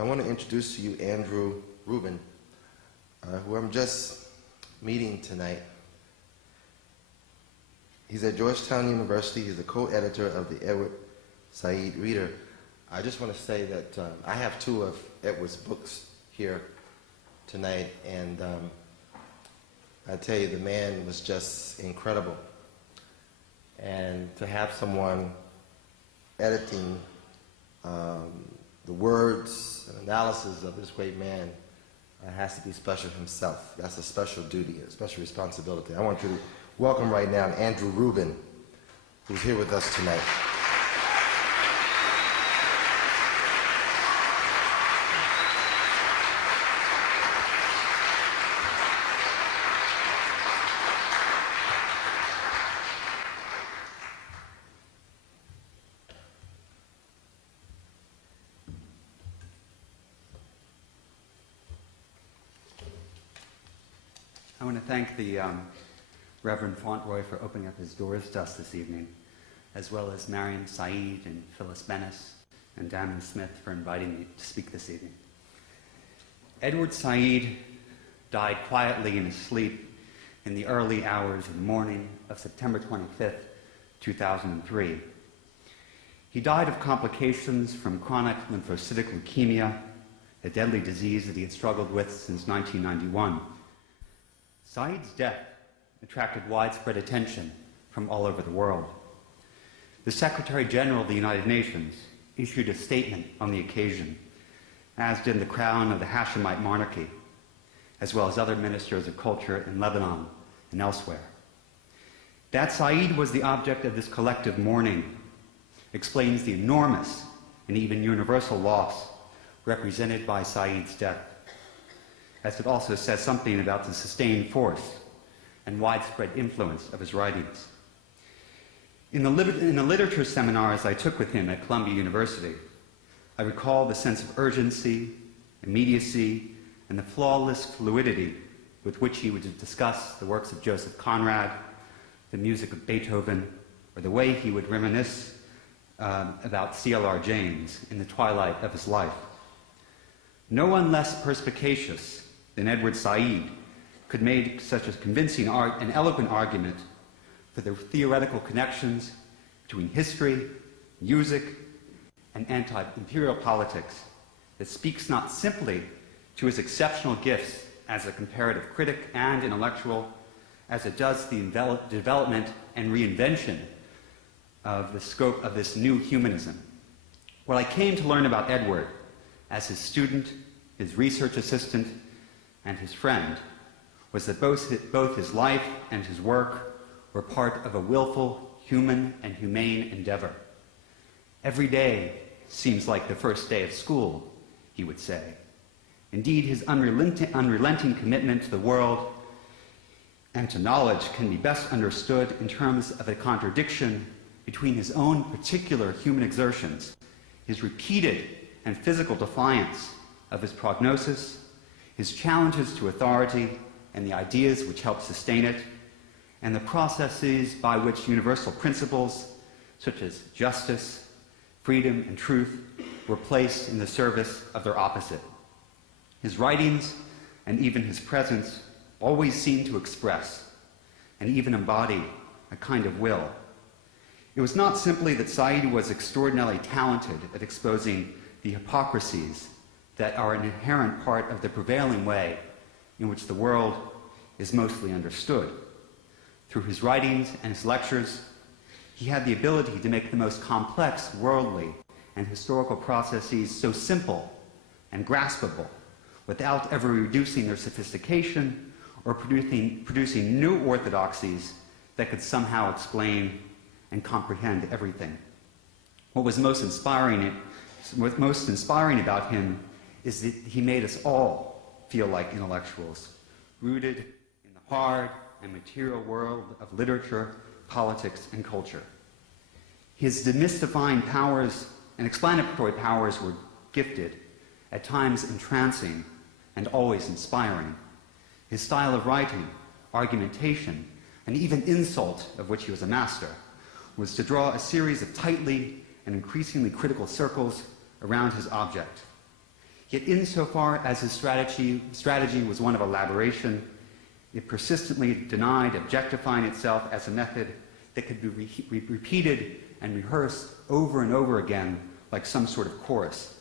I want to introduce to you Andrew Rubin, who I'm just meeting tonight. He's at Georgetown University. He's a co-editor of the Edward Said Reader. I just want to say that I have two of Edward's books here tonight, and I tell you, the man was just incredible. And to have someone editing the words and analysis of this great man has to be special himself. That's a special duty, a special responsibility. I want you to welcome right now Andrew Rubin, who's here with us tonight. I want to thank the Reverend Fauntroy for opening up his doors to us this evening, as well as Marion Said and Phyllis Bennis and Damon Smith for inviting me to speak this evening. Edward Said died quietly in his sleep in the early hours of the morning of September 25th, 2003. He died of complications from chronic lymphocytic leukemia, a deadly disease that he had struggled with since 1991. Said's death attracted widespread attention from all over the world. The Secretary General of the United Nations issued a statement on the occasion, as did the crown of the Hashemite monarchy, as well as other ministers of culture in Lebanon and elsewhere. That Said was the object of this collective mourning explains the enormous and even universal loss represented by Said's death, as it also says something about the sustained force and widespread influence of his writings. In the literature seminars I took with him at Columbia University, I recall the sense of urgency, immediacy, and the flawless fluidity with which he would discuss the works of Joseph Conrad, the music of Beethoven, or the way he would reminisce about C.L.R. James in the twilight of his life. No one less perspicacious than Edward Said could make such a convincing and eloquent argument for the theoretical connections between history, music, and anti-imperial politics that speaks not simply to his exceptional gifts as a comparative critic and intellectual, as it does the development and reinvention of the scope of this new humanism. What I came to learn about Edward as his student, his research assistant, and his friend was that both his life and his work were part of a willful, human, and humane endeavor. Every day seems like the first day of school, he would say. Indeed, his unrelenting commitment to the world and to knowledge can be best understood in terms of a contradiction between his own particular human exertions, his repeated and physical defiance of his prognosis, his challenges to authority and the ideas which help sustain it, and the processes by which universal principles such as justice, freedom, and truth were placed in the service of their opposite. His writings and even his presence always seemed to express and even embody a kind of will. It was not simply that Said was extraordinarily talented at exposing the hypocrisies that are an inherent part of the prevailing way in which the world is mostly understood. Through his writings and his lectures, he had the ability to make the most complex worldly and historical processes so simple and graspable without ever reducing their sophistication or producing new orthodoxies that could somehow explain and comprehend everything. What was most inspiring about him is that he made us all feel like intellectuals, rooted in the hard and material world of literature, politics, and culture. His demystifying powers and explanatory powers were gifted, at times entrancing, and always inspiring. His style of writing, argumentation, and even insult, of which he was a master, was to draw a series of tightly and increasingly critical circles around his object. Yet insofar as his strategy was one of elaboration, it persistently denied objectifying itself as a method that could be repeated and rehearsed over and over again like some sort of chorus.